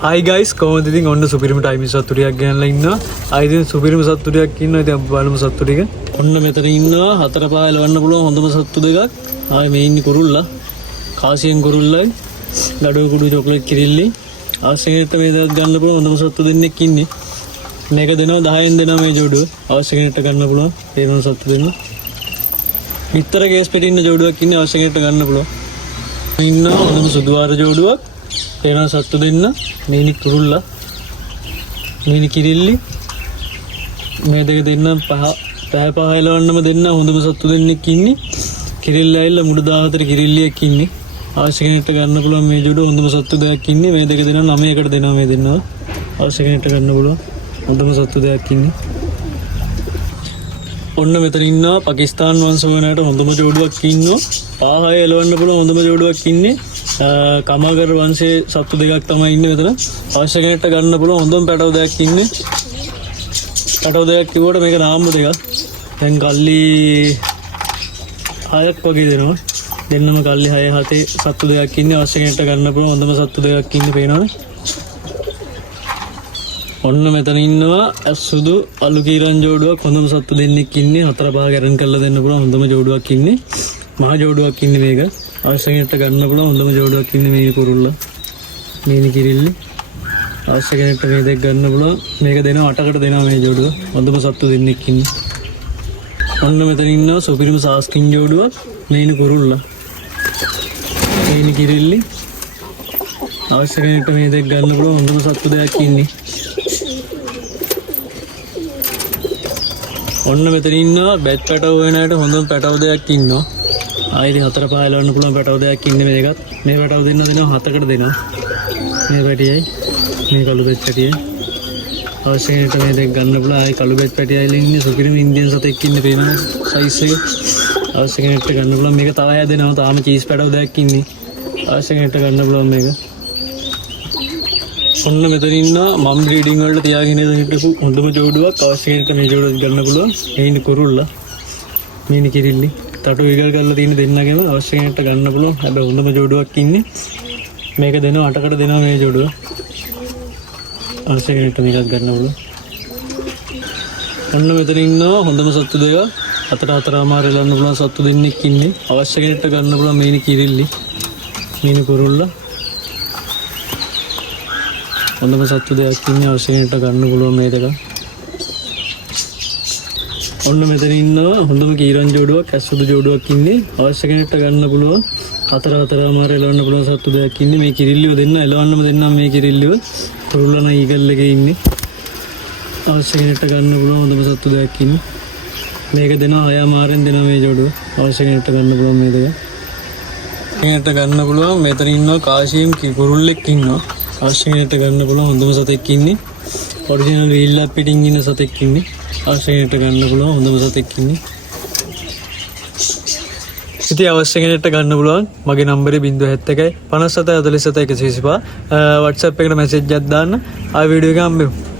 Hi guys, කොහොමද ඉතින් ඔන්න සුපිරිම ටයිම් සතුටියක් ගෙනල්ලා ඉන්නවා. ආයි ඉතින් සුපිරිම සතුටියක් ඉන්නවා. ඉතින් අපි බලමු සතුටු ටික. ඔන්න මෙතන ඉන්නවා 4 5 එලවන්න පුළුවන් හොඳම සතුටු දෙකක්. ආයි මේ ඉන්නේ කුරුල්ලා. කාසියෙන් කුරුල්ලයි. ගඩොල් කුඩු චොක්ලට් කිරිල්ලි. අවශ්‍යකට මේ දෙයක් ගන්න පුළුවන් හොඳම සතුටු දෙන්නෙක් ඉන්නේ. මේක දෙනවා 10න් දෙනවා මේ ජෝඩුව. අවශ්‍යකට ගන්න පුළුවන්. ඒ වෙන සතුටු දෙන්න. විතර ගේස් පිටින් ඉන්න ජෝඩුවක් ඉන්නේ අවශ්‍යකට ගන්න පුළුවන්. ඉන්නවා හොඳම සුදු ආර ජෝඩුවක්. තේරෙන සත්තු දෙන්න මේනි කුරුල්ලා මේනි කිරිල්ලි මේ දෙක දෙන්න පහ එලවන්නම දෙන්න හොඳම සත්තු දෙන්නෙක් ඉන්නේ කිරිල්ලා ඇවිල්ලා මුඩ 14 කිරිල්ලියක් ඉන්නේ අවශ්‍ය කෙනෙක්ට ගන්න පුළුවන් මේ ජෝඩුව හොඳම සත්තු දෙකක් ඉන්නේ මේ දෙක දෙන්න 9කට දෙනවා මේ දෙන්නවා අවශ්‍ය කෙනෙක්ට ගන්න පුළුවන් හොඳම සත්තු දෙකක් ඉන්නේ ඔන්න මෙතන ඉන්නවා පාකිස්තාන් වංශවලට හොඳම ජෝඩුවක් ඉන්නවා පහ එලවන්න පුළුවන් හොඳම ජෝඩුවක් ඉන්නේ කමගර වංශයේ සත්තු දෙකක් තමයි ඉන්නේ මෙතන. අවශ්‍ය කෙනෙක්ට ගන්න පුළුවන් හොඳම පැටව දෙකක් ඉන්නේ. පැටව දෙකක් කිව්වට මේක නාම්බු දෙකක්. දැන් කල්ලි 6ක් වගේ දෙනවා. දෙන්නම කල්ලි 6 7 සත්තු දෙකක් ඉන්නේ. අවශ්‍ය කෙනෙක්ට ගන්න පුළුවන් හොඳම සත්තු දෙකක් ඉන්නේ පේනවනේ. ඔන්න මෙතන ඉන්නවා සුදු අලු කීරන් ජෝඩුවක් හොඳම සත්තු දෙන්නෙක් ඉන්නේ. 4 5 ගැරන් කරලා දෙන්න පුළුවන් හොඳම ජෝඩුවක් ඉන්නේ. මහ ජෝඩුවක් ඉන්නේ මේක. අවශ්‍යකට ගන්න පුළුවන් හොඳම ජෝඩුවක් ඉන්නේ මේ කුරුල්ලා මේනි කිරිල්ලි අවශ්‍ය කෙනෙක්ට මේ දෙක ගන්න පුළුවන් මේක දෙනවා 8කට දෙනවා මේ ජෝඩුව හොඳම සත්තු දෙන්නෙක් ඉන්නේ ඔන්න මෙතන ඉන්නවා සුපිරිම සාස්කින් ජෝඩුවක් මේනි කුරුල්ලා මේනි කිරිල්ලි අවශ්‍ය කෙනෙක්ට මේ දෙක ගන්න පුළුවන් හොඳම සත්තු දෙකක් ඉන්නේ ඔන්න මෙතන ඉන්නවා බැට් පැටව වෙනාට හොඳම පැටව දෙකක් ඉන්නවා ආයෙත් 4 5 එලවන්න පුළුවන් පැටව දෙකක් ඉන්නේ මේකත් මේ පැටව දෙනවා 7කට දෙනවා මේ පැටියයි මේ කළු බෙත් පැටියයි අවශ්‍ය කෙනෙක්ට මේ දෙක ගන්න පුළුවන් ආයෙ කළු බෙත් පැටියයි ඉන්නේ සුපිරිම ඉන්දියන් සතෙක් ඉන්නේ පේනවා සයිස් එක අවශ්‍ය කෙනෙක්ට ගන්න පුළුවන් මේක තව අය දෙනවා තාම චීස් පැටව දෙකක් ඉන්නේ අවශ්‍ය කෙනෙක්ට ගන්න පුළුවන් මේක ඔන්න මෙතන ඉන්නවා මම් බ්‍රීඩින් වලට තියාගෙන හිටපු හොඳම ජෝඩුවක් අවශ්‍ය කෙනෙක්ට මේ ජෝඩුවක් ගන්න පුළුවන් මේ ඉන්නේ කුරුල්ලා මේනි කිරිල්ලි තටු විගල් කරලා තියෙන දෙන්නගේම අවශ්‍ය කෙනෙක්ට ගන්න පුළුවන්. හැබැයි හොඳම ජෝඩුවක් ඉන්නේ. මේක දෙනවා 8කට දෙනවා මේ ජෝඩුව. අවශ්‍ය කෙනෙක්ට මේකක් ගන්න පුළුවන්. ඔන්න මෙතන ඉන්නවා හොඳම සත්තු දෙක. 4 මාර එලවන්න පුළුවන් සත්තු දෙන්නෙක් ඉන්නේ. අවශ්‍ය කෙනෙක්ට ගන්න පුළුවන් මේනි කිරිල්ලි. මේනි කුරුල්ලා. හොඳම සත්තු දෙකක් ඉන්නේ අවශ්‍ය කෙනෙක්ට ගන්න පුළුවන් මේ දෙක. ඔන්න මෙතන ඉන්නවා හොඳම කීරන් ජෝඩුවක් ඇස්සුදු ජෝඩුවක් ඉන්නේ අවශ්‍ය කෙනෙක්ට ගන්න පුළුවන් 4 මාර එලවන්න පුළුවන් සත්තු දෙකක් ඉන්නේ මේ කිරිල්ලිව දෙන්න එලවන්නම දෙන්නම් මේ කිරිල්ලිව කුරුල්ලන ඊගල් එකේ ඉන්නේ අවශ්‍ය කෙනෙක්ට ගන්න පුළුවන් හොඳම සත්තු දෙකක් ඉන්නේ මේක දෙනවා 6 මාරෙන් දෙනවා මේ ජෝඩුව අවශ්‍ය කෙනෙක්ට ගන්න පුළුවන් මේ දෙක කෙනෙක්ට ගන්න පුළුවන් මෙතන ඉන්නවා කාසියම් කුරුල්ලෙක් ඉන්නවා අවශ්‍ය කෙනෙක්ට ගන්න පුළුවන් හොඳම සතෙක් ඉන්නේ ඔරිජිනල් වීල්ලා පිටින් ඉන්න සතෙක් ඉන්නේ අවශ්‍ය කෙනෙක්ට ගන්න පුළුවන් හොඳම සතෙක් ඉන්නේ. ඉතින් අවශ්‍ය කෙනෙක්ට ගන්න පුළුවන් මගේ නම්බරේ 071 57 47 125 WhatsApp එකට මැසේජ් එකක් දාන්න. ආ වීඩියෝ එක හම්බෙමු.